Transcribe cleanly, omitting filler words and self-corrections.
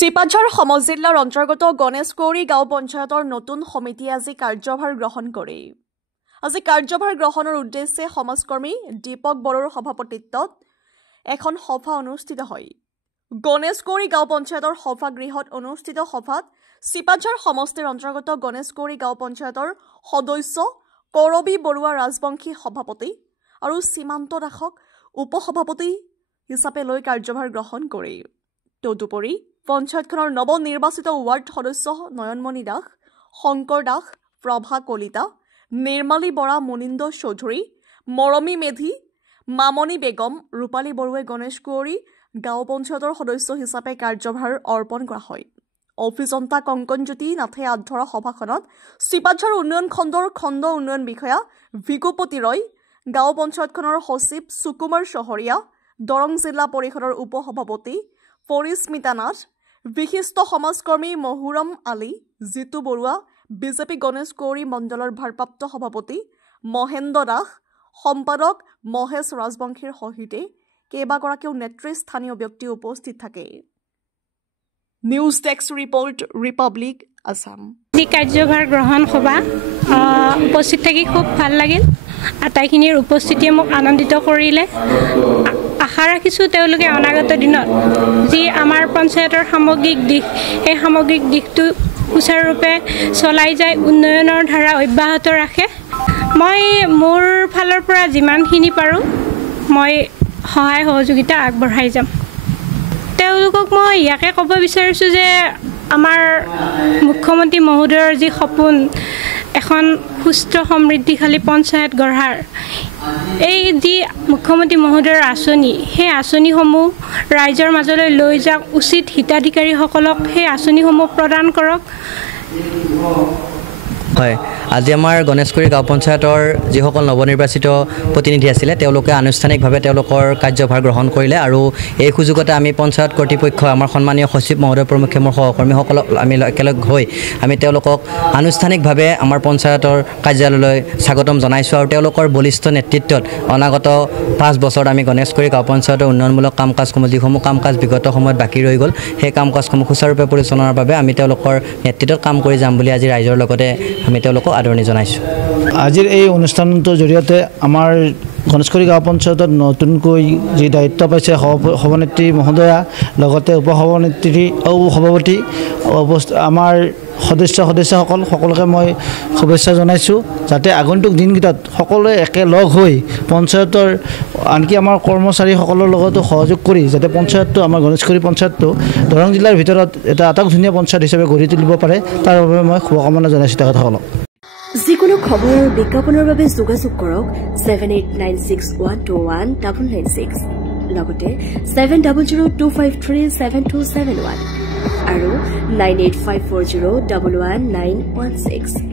চিপাঝাৰ সমজিল্লাৰ অন্তৰ্গত গণেশকৌৰী গাঁও পঞ্চায়তৰ নতুন সমিতিয়ে আজি কাৰ্যভাৰ গ্ৰহণ কৰে। আজি কাৰ্যভাৰ গ্ৰহণৰ উদ্দেশ্যে সমাজকৰ্মী দীপক বড়োৰ সভাপতিত্বত এখন সভা অনুষ্ঠিত হয়। গণেশকৌৰী গাঁও পঞ্চায়তৰ সভাগৃহত অনুষ্ঠিত সভাত চিপাঝাৰ সমষ্টিৰ অন্তৰ্গত গণেশকৌৰী গাঁও পঞ্চায়তৰ সদস্য কৰবী বৰুৱা ৰাজবংশী সভাপতি আৰু সীমান্ত দাসক উপসভাপতি হিচাপে লৈ কাৰ্যভাৰ গ্ৰহণ কৰে। তদুপৰি পঞ্চায়তখনৰ নৱনিৰ্বাচিত ৱাৰ্ড সদস্য নয়নমণি দাস, শংকৰ দাস, প্ৰভা কলিতা, নিৰ্মালী বৰা, মুনিন্দ চৌধুৰী, মৰমী মেধি, মামনি বেগম, ৰূপালী বড়োৱে গণেশকৌৰী গাঁও পঞ্চায়তৰ সদস্য হিচাপে কাৰ্যভাৰ অৰ্পণ কৰা হয়। অভিযন্তা কংকনজ্যোতি নাথে আগধৰা সভাখনত চিপাঝাৰ উন্নয়ন খণ্ডৰ খণ্ড উন্নয়ন বিষয়া ভিকুপতি ৰয়, গাঁও পঞ্চায়তখনৰ সচিব সুকুমাৰ চহৰীয়া, দৰং জিলা পৰিষদৰ উপসভাপতি পৰিস্মিতা নাথ, বিশিষ্ট সমাজকৰ্মী মহুৰম আলী, জিতু বৰুৱা, বিজেপি গণেশকৌৰী মণ্ডলৰ ভাৰপ্ৰাপ্ত সভাপতি মহেন্দ্ৰ দাস, সম্পাদক মহেশ ৰাজবংশীৰ সহিতে কেইবাগৰাকীও নেতৃস্থানীয় ব্যক্তি উপস্থিত থাকে। News desk report, Republic Assam. কাৰ্যভাৰ গ্ৰহণ সভা উপস্থিত থাকি খুব ভাল লাগিল। আটাইখিনিৰ উপস্থিতিয়ে মোক আনন্দিত কৰিলে। আশা ৰাখিছোঁ তেওঁলোকে অনাগত দিনত যি আমাৰ পঞ্চায়তৰ সামগ্ৰিক দিশ, সেই সামগ্ৰিক দিশটো সুচাৰুৰূপে চলাই যায়, উন্নয়নৰ ধাৰা অব্যাহত ৰাখে। মই মোৰ ফালৰ পৰা যিমানখিনি পাৰোঁ মই সহায় সহযোগিতা আগবঢ়াই যাম। তেওঁলোকক মই ইয়াকে ক'ব বিচাৰিছোঁ যে আমাৰ মুখ্যমন্ত্ৰী মহোদয়ৰ যি সপোন, এখন সুস্থ সমৃদ্ধিশালী পঞ্চায়ত গঢ়াৰ, এই যি মুখ্যমন্ত্ৰী মহোদয়ৰ আঁচনি, সেই আঁচনিসমূহ ৰাইজৰ মাজলৈ লৈ যাওক, উচিত হিতাধিকাৰীসকলক সেই আঁচনিসমূহ প্ৰদান কৰক। হয়, আজি আমাৰ গণেশকৌৰী গাঁও পঞ্চায়তৰ যিসকল নৱনিৰ্বাচিত প্ৰতিনিধি আছিলে তেওঁলোকে আনুষ্ঠানিকভাৱে তেওঁলোকৰ কাৰ্যভাৰ গ্ৰহণ কৰিলে আৰু এই সুযোগতে আমি পঞ্চায়ত কৰ্তৃপক্ষ, আমাৰ সন্মানীয় সচিব মহোদয় প্ৰমুখ্যে মোৰ সহকৰ্মীসকলক আমি একেলগ হৈ আমি তেওঁলোকক আনুষ্ঠানিকভাৱে আমাৰ পঞ্চায়তৰ কাৰ্যালয়লৈ স্বাগতম জনাইছোঁ আৰু তেওঁলোকৰ বলিষ্ঠ নেতৃত্বত অনাগত 5 বছৰত আমি গণেশকৌৰী গাঁও পঞ্চায়তৰ উন্নয়নমূলক কাম কাজসমূহ, যিসমূহ কাম কাজ বিগত সময়ত বাকী ৰৈ গ'ল, সেই কাম কাজসমূহ সুচাৰুৰূপে পৰিচালনাৰ বাবে আমি তেওঁলোকৰ নেতৃত্বত কাম কৰি যাম বুলি আজি ৰাইজৰ লগতে আমি তেওঁলোকক আদৰণি জনাইছোঁ। আজিৰ এই অনুষ্ঠানটোৰ জৰিয়তে আমাৰ গণেশকৌৰী গাঁও পঞ্চায়তত নতুনকৈ যি দায়িত্ব পাইছে সভানেত্ৰী মহোদয়া, লগতে উপসভাপতি, আমাৰ সদস্যসকল সকলোকে মই শুভেচ্ছা জনাইছোঁ, যাতে আগন্তুক দিনকেইটাত সকলোৱে একেলগ হৈ পঞ্চায়তৰ আনকি আমাৰ কৰ্মচাৰীসকলৰ লগতো সহযোগ কৰি যাতে পঞ্চায়তটো, আমাৰ গণেশকৌৰী পঞ্চায়তটো দৰং জিলাৰ ভিতৰত এটা ধুনীয়া পঞ্চায়ত হিচাপে গঢ়ি তুলিব পাৰে, তাৰ বাবে মই শুভকামনা জনাইছোঁ তেখেতসকলক। যিকোনো খবৰ আৰু বিজ্ঞাপনৰ বাবে যোগাযোগ কৰক 7896121996 লগতে 7002537271 আৰু 9854011916।